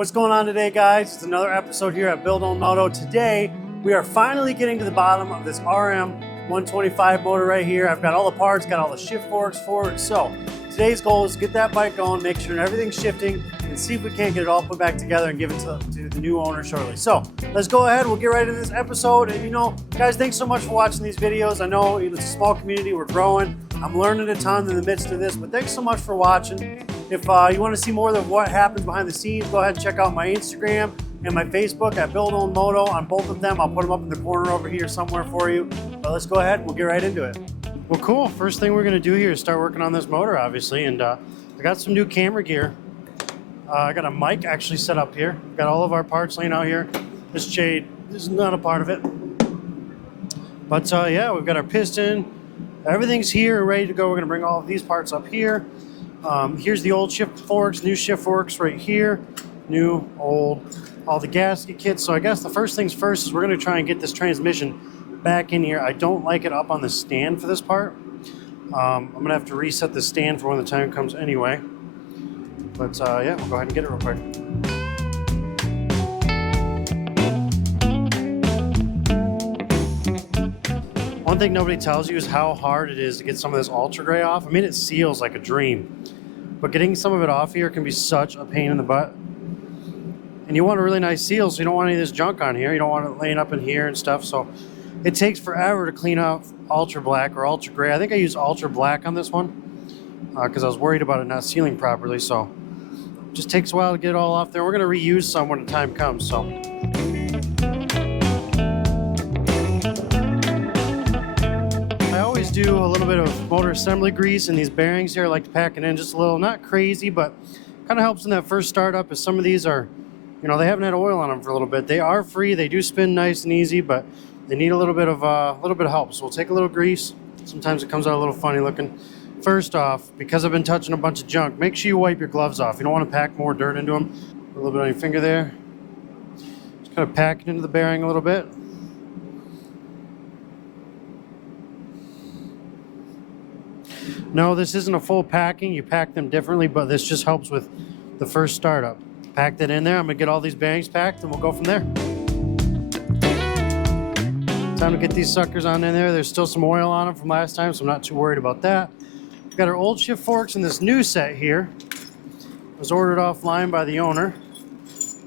What's going on today, guys? It's another episode here at Build On Moto. Today, we are finally getting to the bottom of this RM125 motor right here. I've got all the parts, got all the shift forks for it. So today's goal is to get that bike going, make sure everything's shifting, and see if we can't get it all put back together and give it to the new owner shortly. So let's go ahead, we'll get right into this episode. And guys, thanks so much for watching these videos. I know it's a small community, we're growing. I'm learning a ton in the midst of this, but thanks so much for watching. If you want to see more of what happens behind the scenes, go ahead and check out my Instagram and my Facebook at Build On Moto. On both of them, I'll put them up in the corner over here somewhere for you. But let's go ahead, we'll get right into it. Well, cool. First thing we're going to do here is start working on this motor, obviously. And I got some new camera gear. I got a mic actually set up here. Got all of our parts laying out here. This shade is not a part of it. But yeah, we've got our piston. Everything's here, ready to go. We're going to bring all of these parts up here. Here's the old shift forks, new shift forks right here. New, old, all the gasket kits. So I guess the first things first is we're going to try and get this transmission back in here. I don't like it up on the stand for this part. I'm going to have to reset the stand for when the time comes anyway. But yeah, we'll go ahead and get it real quick. One thing nobody tells you is how hard it is to get some of this ultra gray off. I mean, it seals like a dream, but getting some of it off here can be such a pain in the butt. And you want a really nice seal, so you don't want any of this junk on here. You don't want it laying up in here and stuff. So it takes forever to clean out ultra black or ultra gray. I think I used ultra black on this one because I was worried about it not sealing properly. So it just takes a while to get it all off there. We're going to reuse some when the time comes. So. Do a little bit of motor assembly grease in these bearings here. I like to pack it in just a little, not crazy, but kind of helps in that first startup. As some of these are, they haven't had oil on them for a little bit. They are free, they do spin nice and easy, but they need a little bit of help. So we'll take a little grease. Sometimes it comes out a little funny looking. First off, because I've been touching a bunch of junk, make sure you wipe your gloves off. You don't want to pack more dirt into them. A little bit on your finger there. Just kind of pack it into the bearing a little bit. No, this isn't a full packing. You pack them differently, but this just helps with the first startup. Pack that in there. I'm going to get all these bearings packed, and we'll go from there. Time to get these suckers on in there. There's still some oil on them from last time, so I'm not too worried about that. We've got our old shift forks in this new set here. It was ordered offline by the owner.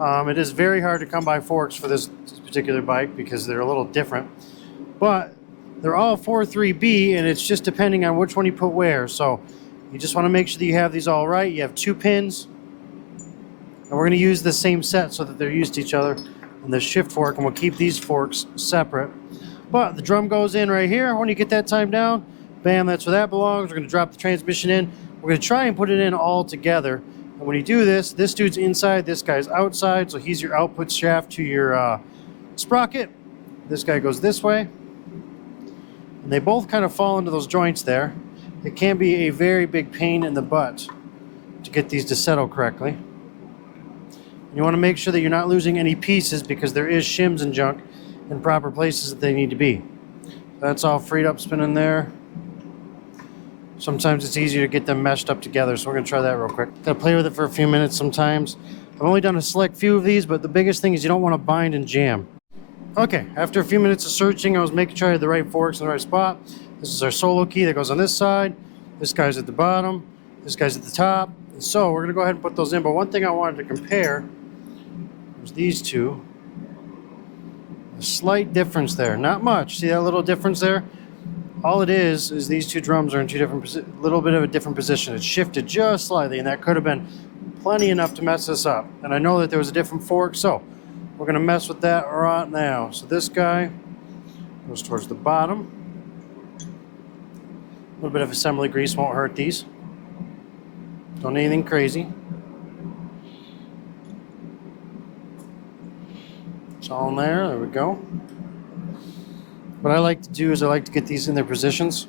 It is very hard to come by forks for this particular bike because they're a little different. But they're all 4.3B, and it's just depending on which one you put where. So you just want to make sure that you have these all right. You have 2 pins, and we're going to use the same set so that they're used to each other on the shift fork, and we'll keep these forks separate. But the drum goes in right here. When you get that time down, bam, that's where that belongs. We're going to drop the transmission in. We're going to try and put it in all together. And when you do this, this dude's inside, this guy's outside, so he's your output shaft to your sprocket. This guy goes this way. And they both kind of fall into those joints there. It can be a very big pain in the butt to get these to settle correctly. And you want to make sure that you're not losing any pieces because there is shims and junk in proper places that they need to be. That's all freed up spinning there. Sometimes it's easier to get them meshed up together, so we're going to try that real quick. Got to play with it for a few minutes sometimes. I've only done a select few of these, but the biggest thing is you don't want to bind and jam. Okay, after a few minutes of searching, I was making sure I had the right forks in the right spot. This is our solo key that goes on this side. This guy's at the bottom. This guy's at the top. And so we're going to go ahead and put those in. But one thing I wanted to compare was these two. A slight difference there. Not much. See that little difference there? All it is these two drums are in two different, little bit of a different position. It's shifted just slightly, and that could have been plenty enough to mess this up. And I know that there was a different fork, so we're going to mess with that right now. So this guy goes towards the bottom. A little bit of assembly grease won't hurt these. Don't need anything crazy. It's all in there. There we go. What I like to do is I like to get these in their positions.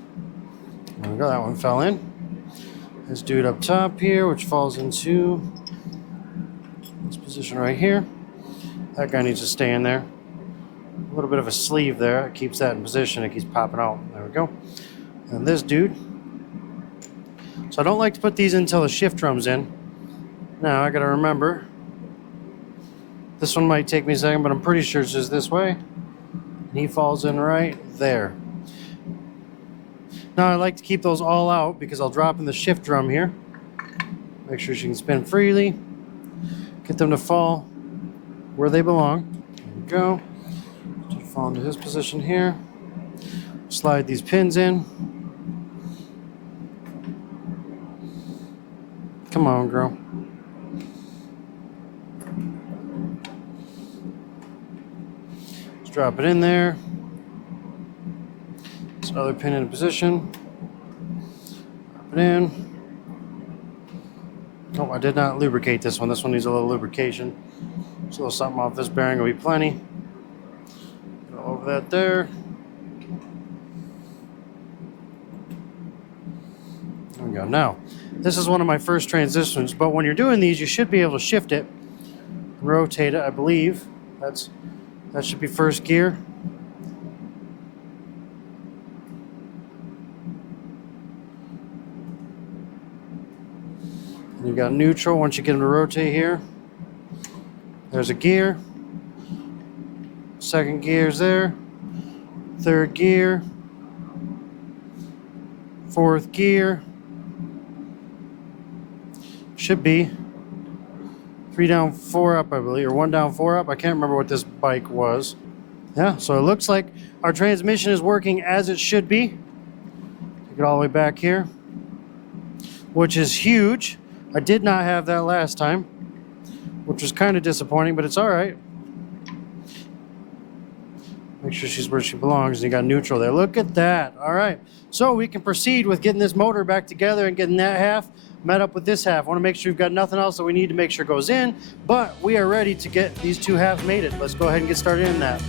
There we go. That one fell in. This dude up top here, which falls into this position right here. That guy needs to stay in there. A little bit of a sleeve there. It keeps that in position. It keeps popping out. There we go. And this dude. So I don't like to put these until the shift drum's in. Now I got to remember This one might take me a second, but I'm pretty sure it's just this way. And he falls in right there. Now I like to keep those all out because I'll drop in the shift drum here. Make sure she can spin freely. Get them to fall where they belong. There we go. Should fall into his position here. Slide these pins in. Come on, girl. Let's drop it in there. This other pin in position. Drop it in. Oh, I did not lubricate this one. This one needs a little lubrication. Just a little something off this bearing will be plenty. Go over that there. There we go. Now, this is one of my first transitions, but when you're doing these, you should be able to shift it, rotate it, I believe. That should be first gear. And you got neutral once you get them to rotate here. There's a gear. Second gear's there. Third gear. Fourth gear. Should be 3 down, 4 up, I believe, or 1 down, 4 up. I can't remember what this bike was. Yeah, so it looks like our transmission is working as it should be. Take it all the way back here, which is huge. I did not have that last time, which was kind of disappointing, but it's all right. Make sure she's where she belongs, and you got neutral there. Look at that. All right, so we can proceed with getting this motor back together and getting that half met up with this half. I want to make sure we've got nothing else that we need to make sure goes in, but we are ready to get these two halves mated. Let's go ahead and get started in that.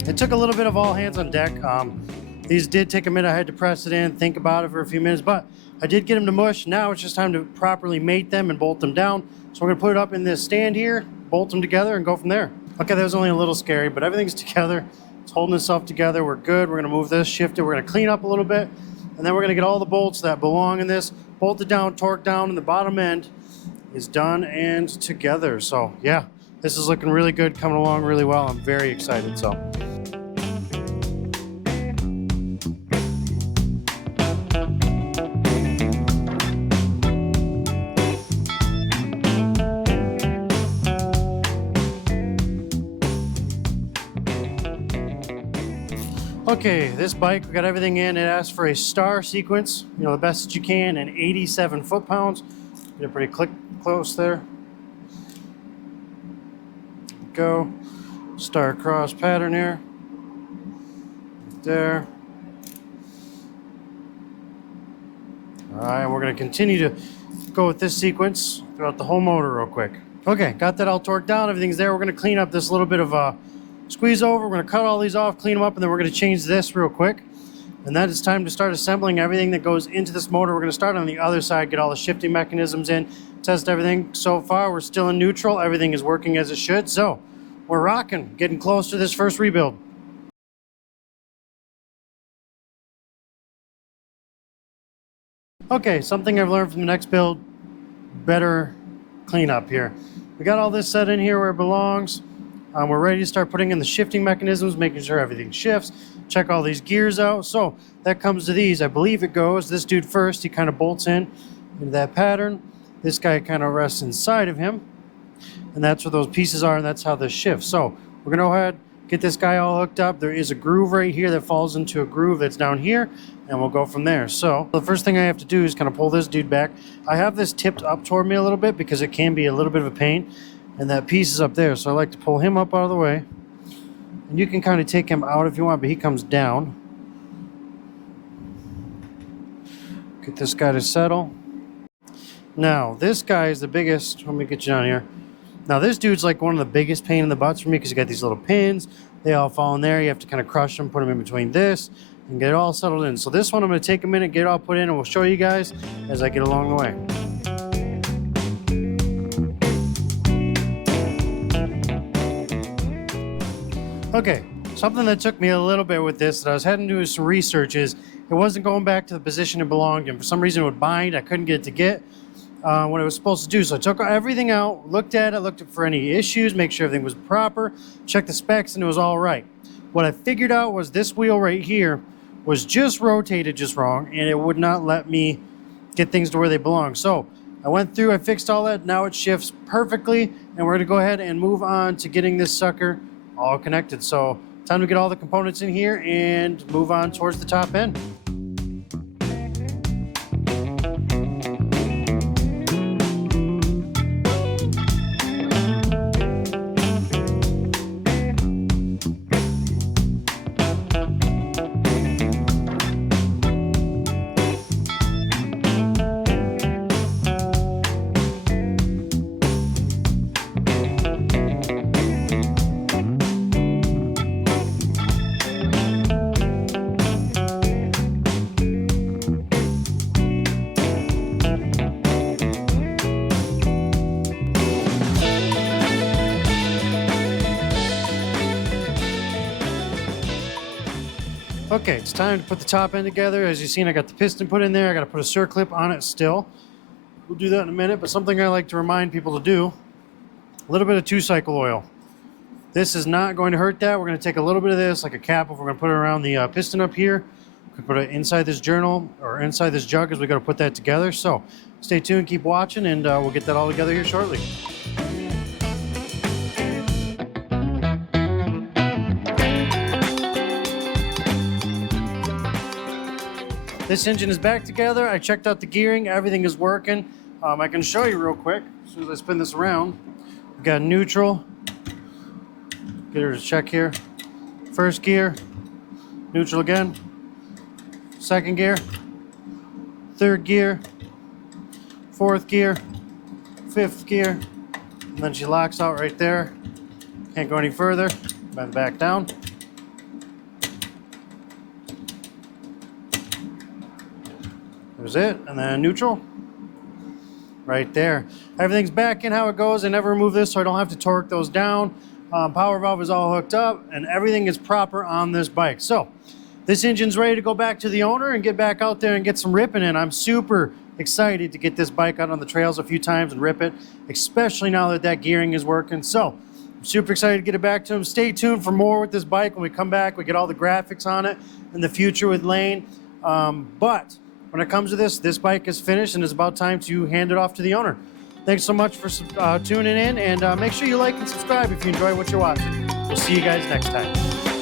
It took a little bit of all hands on deck. These did take a minute. I had to press it in, think about it for a few minutes, but I did get them to mush. Now it's just time to properly mate them and bolt them down. So we're gonna put it up in this stand here, bolt them together, and go from there. Okay, that was only a little scary, but everything's together. It's holding itself together. We're good. We're gonna move this, shift it. We're gonna clean up a little bit, and then we're gonna get all the bolts that belong in this, bolted down, torqued down, and the bottom end is done and together. So yeah, this is looking really good, coming along really well. I'm very excited, so. Okay, this bike, we got everything in. It asks for a star sequence, you know, the best that you can, and 87 foot-pounds. Get it pretty close there. Go. Star cross pattern here. There. All right, and we're going to continue to go with this sequence throughout the whole motor real quick. Okay, got that all torqued down. Everything's there. We're going to clean up this little bit of squeeze over. We're going to cut all these off, clean them up, and then we're going to change this real quick. And then it's time to start assembling everything that goes into this motor. We're going to start on the other side, get all the shifting mechanisms in, test everything. So far, we're still in neutral. Everything is working as it should. So we're rocking, getting close to this first rebuild. Okay, something I've learned from the next build, better cleanup here. We got all this set in here where it belongs. We're ready to start putting in the shifting mechanisms, making sure everything shifts, check all these gears out. So that comes to these. I believe it goes, this dude first, he kind of bolts in into that pattern. This guy kind of rests inside of him. And that's where those pieces are, and that's how this shifts. So we're going to go ahead, get this guy all hooked up. There is a groove right here that falls into a groove that's down here, and we'll go from there. So the first thing I have to do is kind of pull this dude back. I have this tipped up toward me a little bit because it can be a little bit of a pain. And that piece is up there, so I like to pull him up out of the way. And you can kind of take him out if you want, but he comes down. Get this guy to settle. Now, this guy is the biggest. Let me get you down here. Now, this dude's like one of the biggest pain in the butts for me because you got these little pins. They all fall in there. You have to kind of crush them, put them in between this. and get it all settled in. So this one I'm going to take a minute, get it all put in, and we'll show you guys as I get along the way. Okay, something that took me a little bit with this that I was having to do some research is it wasn't going back to the position it belonged, and for some reason it would bind. I couldn't get it to get what it was supposed to do. So I took everything out, looked at it, looked for any issues, make sure everything was proper, checked the specs, and it was all right. What I figured out was this wheel right here was just rotated just wrong, and it would not let me get things to where they belong. So I went through, I fixed all that, now it shifts perfectly, and we're gonna go ahead and move on to getting this sucker all connected. So time to get all the components in here and move on towards the top end. Okay, it's time to put the top end together. As you've seen, I got the piston put in there. I got to put a circlip on it still. We'll do that in a minute, but something I like to remind people to do, a little bit of 2-cycle oil. This is not going to hurt that. We're going to take a little bit of this, like a cap, if we're going to put it around the piston up here. We can put it inside this journal or inside this jug as we got to put that together. So stay tuned, keep watching, and we'll get that all together here shortly. This engine is back together. I checked out the gearing. Everything is working. I can show you real quick as soon as I spin this around. We've got neutral. Get her to check here. First gear. Neutral again. Second gear. Third gear. Fourth gear. Fifth gear. And then she locks out right there. Can't go any further. Bend back down. There's it, and then neutral, right there. Everything's back in how it goes. I never remove this so I don't have to torque those down. Power valve is all hooked up, and everything is proper on this bike. So this engine's ready to go back to the owner and get back out there and get some ripping in. I'm super excited to get this bike out on the trails a few times and rip it, especially now that that gearing is working. So I'm super excited to get it back to him. Stay tuned for more with this bike. When we come back, we get all the graphics on it in the future with Lane. But when it comes to this bike is finished and it's about time to hand it off to the owner. Thanks so much for tuning in, and make sure you like and subscribe if you enjoy what you're watching. We'll see you guys next time.